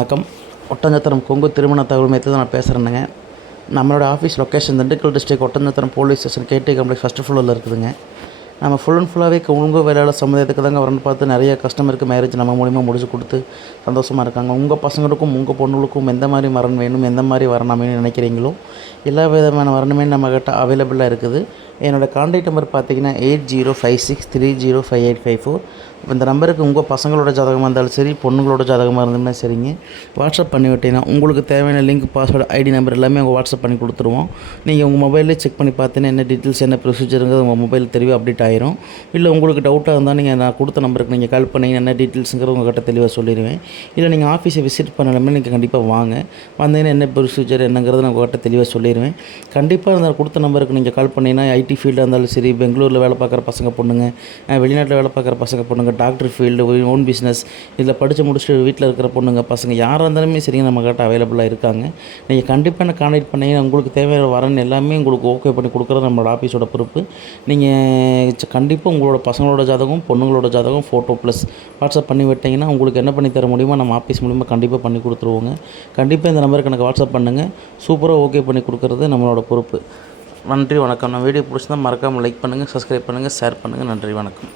வணக்கம். ஒட்டஞ்சத்திரம் கொங்கு திருமண தகவல் மையத்தில் நான் பேசுகிறேனுங்க. நம்மளோட office location Dindigul district Oddanchatram police station KD complex first ஃப்ளோரில் இருக்குதுங்க. நம்ம ஃபுல் அண்ட் ஃபுல்லாகவே கொங்கு வேலையாளர் சமுதாயத்துக்கு தாங்க வரணும்னு பார்த்து நிறைய கஸ்டமருக்கு மேரேஜ் நம்ம மூலிமா முடிச்சு கொடுத்து சந்தோஷமாக இருக்காங்க. உங்கள் பசங்களுக்கும் உங்கள் பொண்ணுகளுக்கும் எந்த மாதிரி வரன் வேணும், எந்த மாதிரி வரன் அமையணும்னு நினைக்கிறீங்களோ எல்லா விதமான வரணுமே நம்மக்கிட்ட அவைலபிளாக இருக்குது. என்னோடய கான்டாக்ட் நம்பர் பார்த்தீங்கன்னா 8056305854. இந்த நம்பருக்கு உங்கள் பசங்களோட ஜாதகமாக இருந்தாலும் சரி, பொண்ணுங்களோட ஜாதகமாக இருந்தாலும் சரிங்க, வாட்ஸ்அப் பண்ணி விட்டீங்கன்னா உங்களுக்கு தேவையான லிங்க், பாஸ்வேர்டு, ஐடி நம்பர் எல்லாமே உங்கள் வாட்ஸ்அப் பண்ணி கொடுத்துருவோம். நீங்கள் உங்கள் மொபைல்லே செக் பண்ணி பார்த்தீங்கன்னா என்ன டீட்டெயில்ஸ், என்ன ப்ரொசீஜருங்கிறது உங்கள் மொபைல் தெளிவாக அப்டேட் ஆயிரும். இல்லை உங்களுக்கு டவுட்டாக இருந்தால் நீங்கள் நான் கொடுத்த நம்பருக்கு நீங்கள் கால் பண்ணிங்கன்னா என்ன டீட்டெயில்ஸுங்கிறது உங்கள்கிட்ட தெளிவாக சொல்லிடுவேன். இல்லை நீங்கள் ஆஃபீஸை விசிட் பண்ணலாமே நீங்கள் கண்டிப்பாக வாங்க. வந்தீங்கன்னா என்ன ப்ரொசீஜர் என்னங்கிறது நான் உங்கள்கிட்ட தெளிவாக சொல்லிடுவேன். கண்டிப்பாக அந்த கொடுத்த நம்பருக்கு நீங்கள் கால் பண்ணிங்கன்னா ஐடி ஃபீல்டாக இருந்தாலும் சரி, பெங்களூரில் வேலை பார்க்குற பசங்க பொண்ணுங்க, வெளிநாட்டில் வேலை பார்க்குற பசங்க பொண்ணுங்க, டாக்டர் ஃபீல்டு, ஓன் பிஸ்னஸ், இதில் படித்து முடிச்சுட்டு வீட்டில் இருக்கிற பொண்ணுங்க பசங்க யாராக இருந்தாலுமே சரிங்க நம்மக்கிட்ட அவைலபிளாக இருக்காங்க. நீங்கள் கண்டிப்பாக என்ன கான்டாக்ட் பண்ணிங்கன்னா உங்களுக்கு தேவையான வரன் எல்லாமே உங்களுக்கு ஓகே பண்ணி கொடுக்குறது நம்மளோட ஆஃபீஸோட பொறுப்பு. நீங்கள் கண்டிப்பாக உங்களோட பசங்களோட ஜாதகம், பொண்ணுங்களோட ஜாதகம் ஃபோட்டோ ப்ளஸ் வாட்ஸ்அப் பண்ணி விட்டிங்கன்னா உங்களுக்கு என்ன பண்ணி தர முடியுமோ நம்ம ஆஃபீஸ் மூலிமா கண்டிப்பாக பண்ணி கொடுத்துருவோங்க. கண்டிப்பாக இந்த நம்பருக்கு எனக்கு வாட்ஸ்அப் பண்ணுங்கள். சூப்பராக ஓகே பண்ணி கொடுக்குறது நம்மளோட பொறுப்பு. நன்றி, வணக்கம். நான் வீடியோ பிடிச்சிருந்தால் மறக்காமல் லைக் பண்ணுங்கள், சப்ஸ்கிரைப் பண்ணுங்கள், ஷேர் பண்ணுங்கள். நன்றி, வணக்கம்.